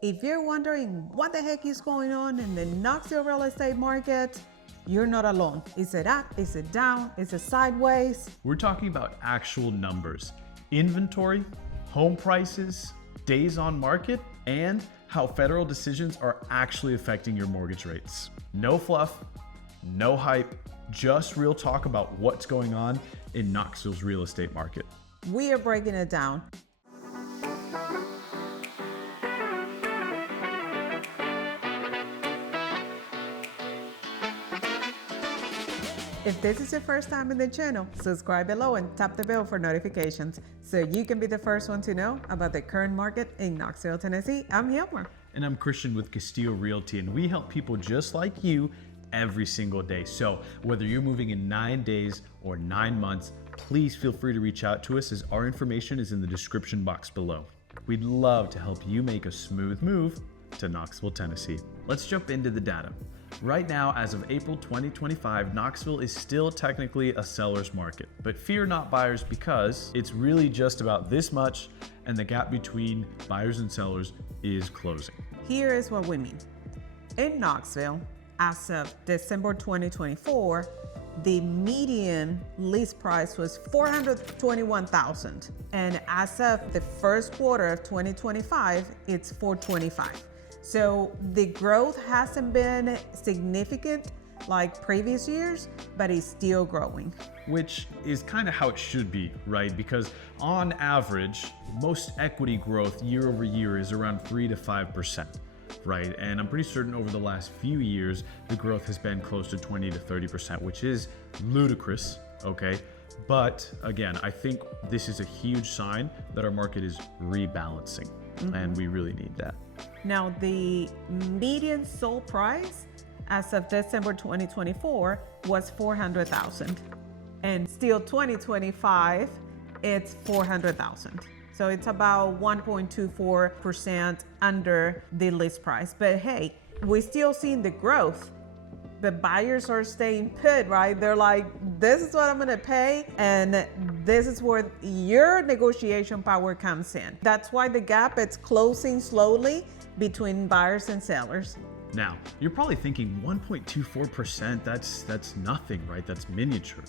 If you're wondering what the heck is going on in the Knoxville real estate market, you're not alone. Is it up? Is it down? Is it sideways? We're talking about actual numbers, inventory, home prices, days on market, and how federal decisions are actually affecting your mortgage rates. No fluff, no hype, just real talk about what's going on in Knoxville's real estate market. We are breaking it down. If this is your first time in the channel, subscribe below and tap the bell for notifications so you can be the first one to know about the current market in Knoxville, Tennessee. I'm Hilmer. And I'm Christian with Castillo Realty, and we help people just like you every single day. So whether you're moving in 9 days or 9 months, please feel free to reach out to us as our information is in the description box below. We'd love to help you make a smooth move to Knoxville, Tennessee. Let's jump into the data. Right now, as of April 2025, Knoxville is still technically a seller's market, but fear not buyers, because it's really just about this much and the gap between buyers and sellers is closing. Here is what we mean. In Knoxville, as of December 2024, the median lease price was $421,000. And as of the first quarter of 2025, it's $425,000. So the growth hasn't been significant like previous years, but it's still growing. Which is kind of how it should be, right? Because on average, most equity growth year over year is around 3 to 5%, right? And I'm pretty certain over the last few years, the growth has been close to 20 to 30%, which is ludicrous, okay? But again, I think this is a huge sign that our market is rebalancing, and we really need that. Now, the median sold price as of December 2024 was $400,000, and still 2025, it's $400,000. So it's about 1.24% under the list price. But hey, we're still seeing the growth. The buyers are staying put, right? They're like, this is what I'm gonna pay, and this is where your negotiation power comes in. That's why the gap is closing slowly between buyers and sellers. Now, you're probably thinking 1.24%, that's nothing, right? That's miniature.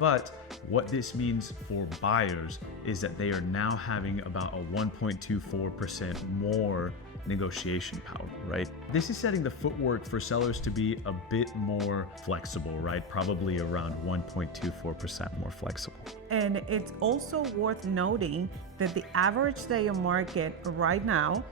But what this means for buyers is that they are now having about a 1.24% more negotiation power, right? This is setting the footwork for sellers to be a bit more flexible, right? Probably around 1.24% more flexible. And it's also worth noting that the average day on market right now,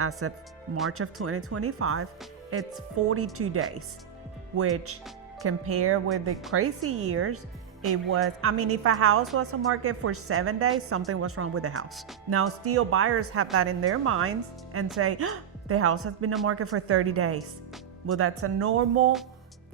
as of March of 2025, it's 42 days, which compared with the crazy years, it was, if a house was on market for 7 days, something was wrong with the house. Now, still buyers have that in their minds and say, the house has been on market for 30 days. Well, that's a normal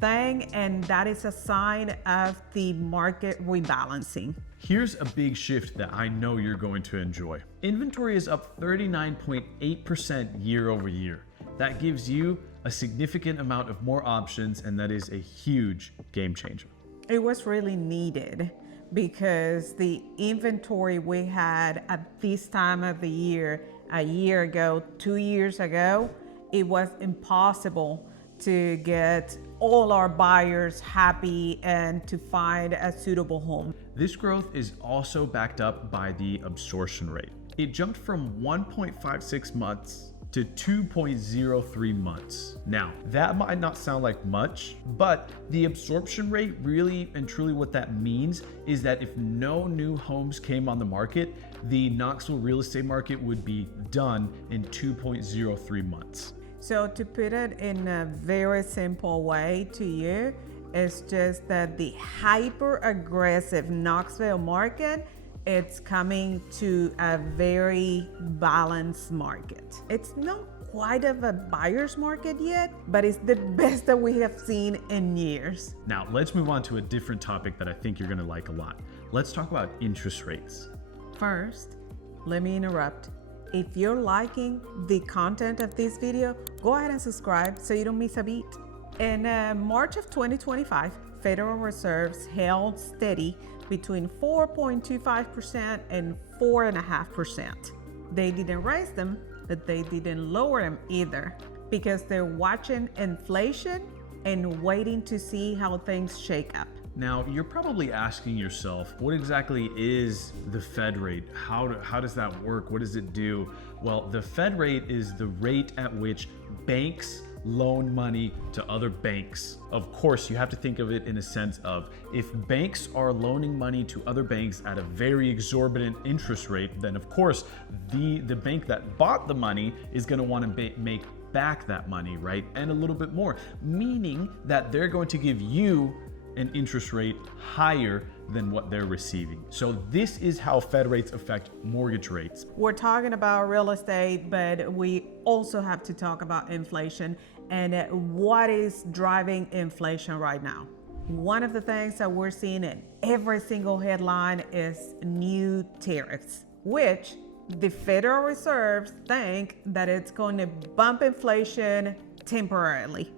thing, and that is a sign of the market rebalancing. Here's a big shift that I know you're going to enjoy. Inventory is up 39.8% year over year. That gives you a significant amount of more options, and that is a huge game changer. It was really needed because the inventory we had at this time of the year, a year ago, 2 years ago, it was impossible to get all our buyers happy and to find a suitable home. This growth is also backed up by the absorption rate. It jumped from 1.56 months to 2.03 months. Now, that might not sound like much, but the absorption rate really and truly what that means is that if no new homes came on the market, the Knoxville real estate market would be done in 2.03 months. So to put it in a very simple way to you, it's just that the hyper aggressive Knoxville market, it's coming to a very balanced market. It's not quite of a buyer's market yet, but it's the best that we have seen in years. Now, let's move on to a different topic that I think you're gonna like a lot. Let's talk about interest rates. First, let me interrupt. If you're liking the content of this video, go ahead and subscribe so you don't miss a beat. In March of 2025, Federal Reserves held steady between 4.25% and 4.5%. They didn't raise them, but they didn't lower them either because they're watching inflation and waiting to see how things shake up. Now, you're probably asking yourself, what exactly is the Fed rate? How does that work? What does it do? Well, the Fed rate is the rate at which banks loan money to other banks. Of course, you have to think of it in a sense of if banks are loaning money to other banks at a very exorbitant interest rate, then of course the bank that bought the money is going to want to make back that money, right? And a little bit more, meaning that they're going to give you an interest rate higher than what they're receiving. So this is how Fed rates affect mortgage rates. We're talking about real estate, but we also have to talk about inflation and what is driving inflation right now. One of the things that we're seeing in every single headline is new tariffs, which the Federal Reserve think that it's going to bump inflation temporarily.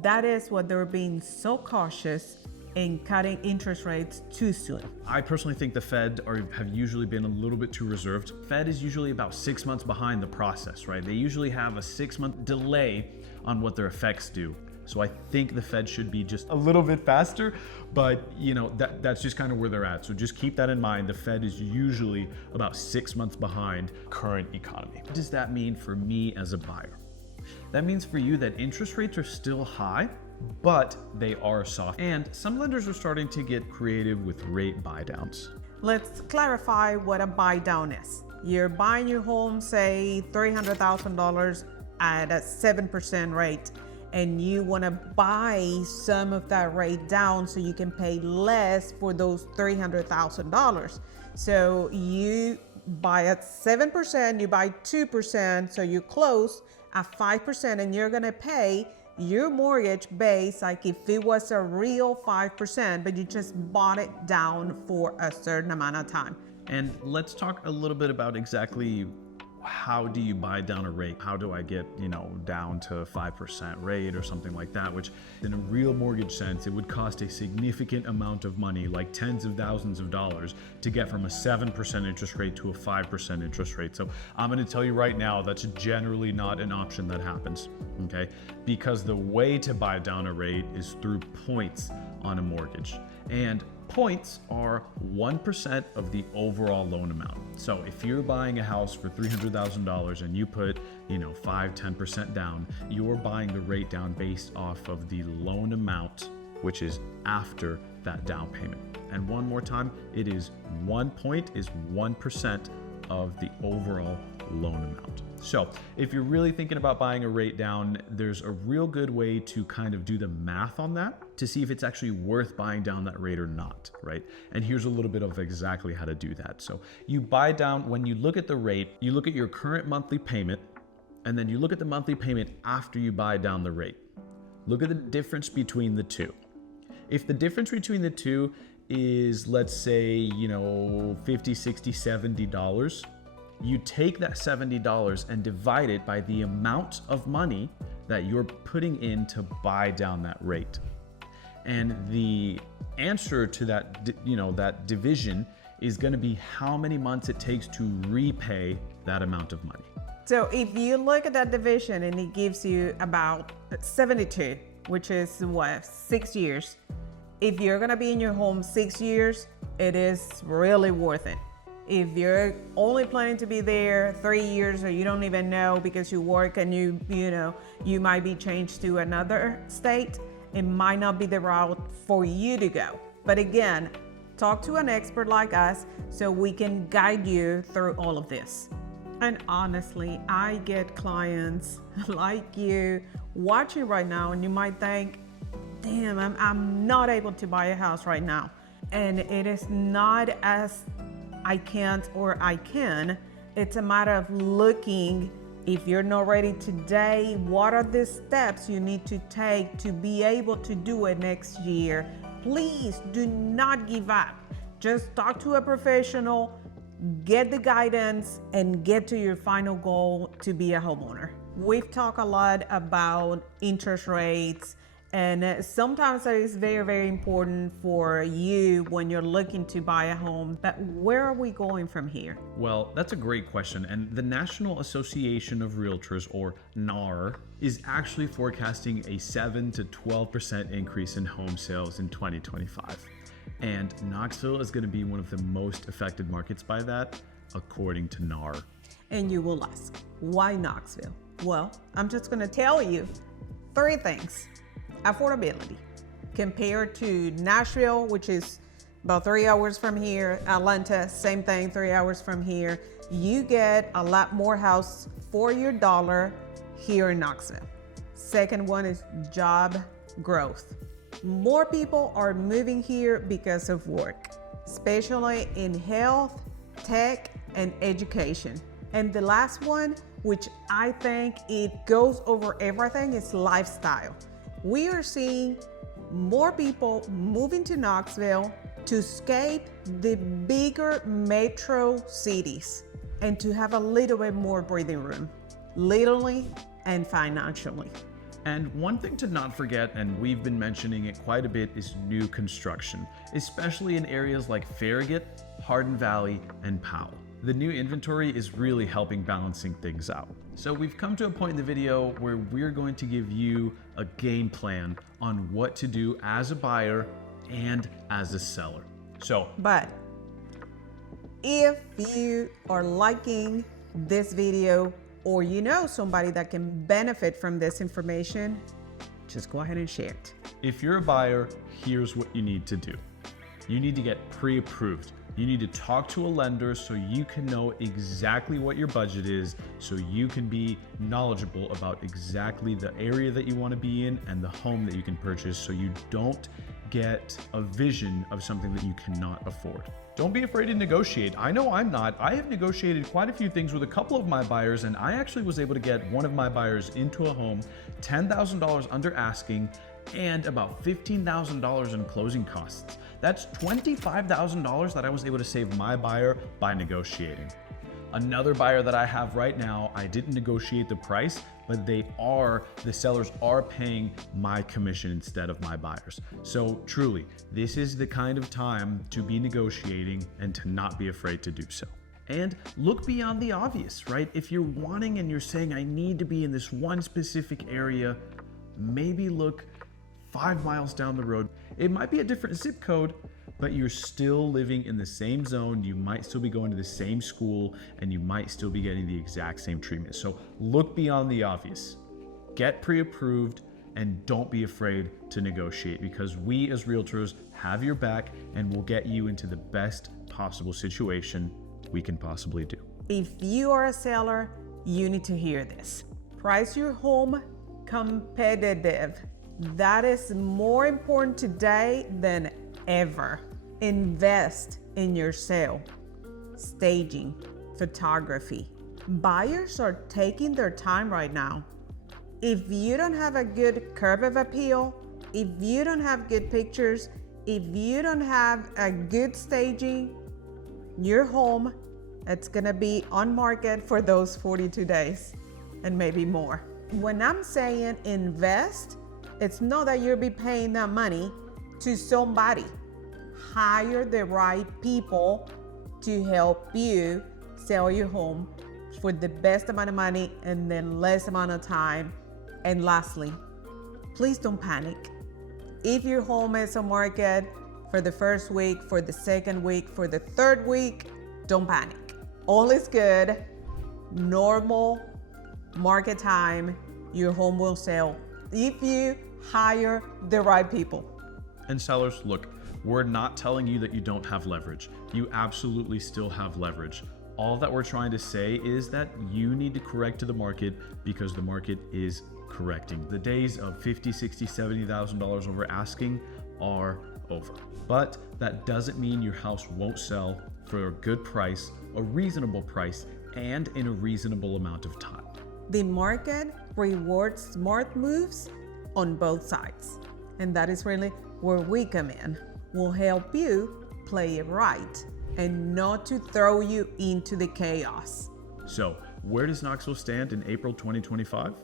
That is what they're being so cautious in cutting interest rates too soon. I personally think the Fed have usually been a little bit too reserved. Fed is usually about 6 months behind the process, right? They usually have a 6-month delay on what their effects do. So I think the Fed should be just a little bit faster, but that's just kind of where they're at. So just keep that in mind. The Fed is usually about 6 months behind current economy. What does that mean for me as a buyer? That means for you that interest rates are still high, but they are soft. And some lenders are starting to get creative with rate buy downs. Let's clarify what a buy down is. You're buying your home, say $300,000 at a 7% rate, and you want to buy some of that rate down so you can pay less for those $300,000. So you buy at 7%, you buy 2%, so you close at 5%, and you're going to pay your mortgage base like if it was a real 5%, but you just bought it down for a certain amount of time. And let's talk a little bit about exactly how do you buy down a rate? How do I get, down to 5% rate or something like that, which in a real mortgage sense, it would cost a significant amount of money, like tens of thousands of dollars, to get from a 7% interest rate to a 5% interest rate. So I'm going to tell you right now, that's generally not an option that happens, okay? Because the way to buy down a rate is through points on a mortgage. And points are 1% of the overall loan amount. So if you're buying a house for $300,000 and you put, 5-10% down, you're buying the rate down based off of the loan amount, which is after that down payment. And one more time, it is 1 point is 1% of the overall loan amount. So if you're really thinking about buying a rate down, there's a real good way to kind of do the math on that to see if it's actually worth buying down that rate or not, right? And here's a little bit of exactly how to do that. So you buy down, when you look at the rate, you look at your current monthly payment, and then you look at the monthly payment after you buy down the rate. Look at the difference between the two. If the difference between the two is, let's say, $50, $60, $70, you take that $70 and divide it by the amount of money that you're putting in to buy down that rate. And the answer to that, that division is going to be how many months it takes to repay that amount of money. So if you look at that division and it gives you about 72, which is 6 years. If you're going to be in your home 6 years, it is really worth it. If you're only planning to be there 3 years or you don't even know because you work and you might be changed to another state, it might not be the route for you to go. But again, talk to an expert like us so we can guide you through all of this. And honestly, I get clients like you watching right now, and you might think, damn, I'm not able to buy a house right now. And it is not as I can't or I can. It's a matter of looking, if you're not ready today, what are the steps you need to take to be able to do it next year? Please do not give up. Just talk to a professional, get the guidance, and get to your final goal to be a homeowner. We've talked a lot about interest rates And sometimes that is very, very important for you when you're looking to buy a home. But where are we going from here? Well, that's a great question. And the National Association of Realtors, or NAR, is actually forecasting a 7 to 12% increase in home sales in 2025. And Knoxville is going to be one of the most affected markets by that, according to NAR. And you will ask, why Knoxville? Well, I'm just going to tell you 3 things. Affordability compared to Nashville, which is about 3 hours from here. Atlanta, same thing, 3 hours from here. You get a lot more house for your dollar here in Knoxville. Second one is job growth. More people are moving here because of work, especially in health, tech, and education. And the last one, which I think it goes over everything, is lifestyle. We are seeing more people moving to Knoxville to escape the bigger metro cities and to have a little bit more breathing room, literally and financially. And one thing to not forget, and we've been mentioning it quite a bit, is new construction, especially in areas like Farragut, Hardin Valley, and Powell. The new inventory is really helping balancing things out. So we've come to a point in the video where we're going to give you a game plan on what to do as a buyer and as a seller. But if you are liking this video or you know somebody that can benefit from this information, just go ahead and share it. If you're a buyer, here's what you need to do. You need to get pre-approved. You need to talk to a lender so you can know exactly what your budget is, so you can be knowledgeable about exactly the area that you want to be in and the home that you can purchase, so you don't get a vision of something that you cannot afford. Don't be afraid to negotiate. I know I'm not. I have negotiated quite a few things with a couple of my buyers, and I actually was able to get one of my buyers into a home, $10,000 under asking, and about $15,000 in closing costs. That's $25,000 that I was able to save my buyer by negotiating. Another buyer that I have right now, I didn't negotiate the price, but the sellers are paying my commission instead of my buyers. So truly, this is the kind of time to be negotiating and to not be afraid to do so. And look beyond the obvious, right? If you're wanting and you're saying, I need to be in this one specific area, maybe look 5 miles down the road. It might be a different zip code, but you're still living in the same zone. You might still be going to the same school, and you might still be getting the exact same treatment. So look beyond the obvious. Get pre-approved, and don't be afraid to negotiate, because we as realtors have your back and will get you into the best possible situation we can possibly do. If you are a seller, you need to hear this. Price your home competitive. That is more important today than ever. Invest in your sale, staging, photography. Buyers are taking their time right now. If you don't have a good curve of appeal, if you don't have good pictures, if you don't have a good staging, your home, it's gonna be on market for those 42 days and maybe more. When I'm saying invest, it's not that you'll be paying that money to somebody. Hire the right people to help you sell your home for the best amount of money and then less amount of time. And lastly, please don't panic. If your home is on market for the first week, for the second week, for the third week, don't panic. All is good. Normal market time, your home will sell if you hire the right people. And sellers, look, we're not telling you that you don't have leverage. You absolutely still have leverage. All that we're trying to say is that you need to correct to the market because the market is correcting. The days of $50,000, $60,000, $70,000 over asking are over. But that doesn't mean your house won't sell for a good price, a reasonable price, and in a reasonable amount of time. The market rewards smart moves on both sides. And that is really where we come in. We'll help you play it right and not to throw you into the chaos. So, where does Knoxville stand in April 2025?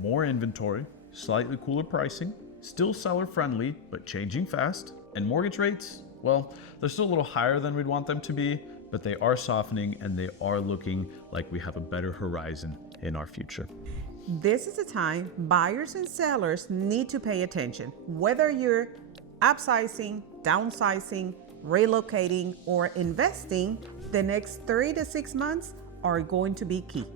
More inventory, slightly cooler pricing, still seller friendly, but changing fast. And mortgage rates, well, they're still a little higher than we'd want them to be, but they are softening and they are looking like we have a better horizon in our future. This is the time buyers and sellers need to pay attention. Whether you're upsizing, downsizing, relocating, or investing, the next 3 to 6 months are going to be key.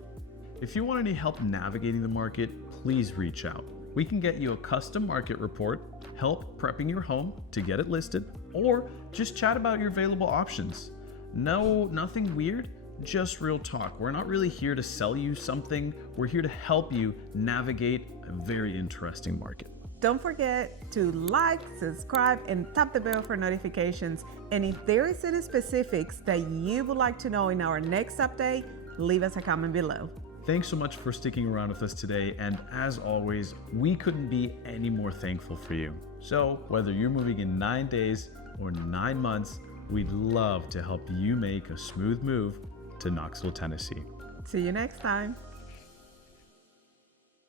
If you want any help navigating the market, please reach out. We can get you a custom market report, help prepping your home to get it listed, or just chat about your available options. No, nothing weird, just real talk. We're not really here to sell you something. We're here to help you navigate a very interesting market. Don't forget to like, subscribe, and tap the bell for notifications. And if there is any specifics that you would like to know in our next update, leave us a comment below. Thanks so much for sticking around with us today. And as always, we couldn't be any more thankful for you. So whether you're moving in 9 days or 9 months, we'd love to help you make a smooth move to Knoxville, Tennessee. See you next time.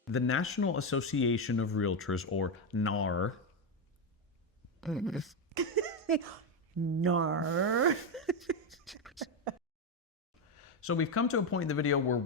The National Association of Realtors, or NAR. No. So we've come to a point in the video where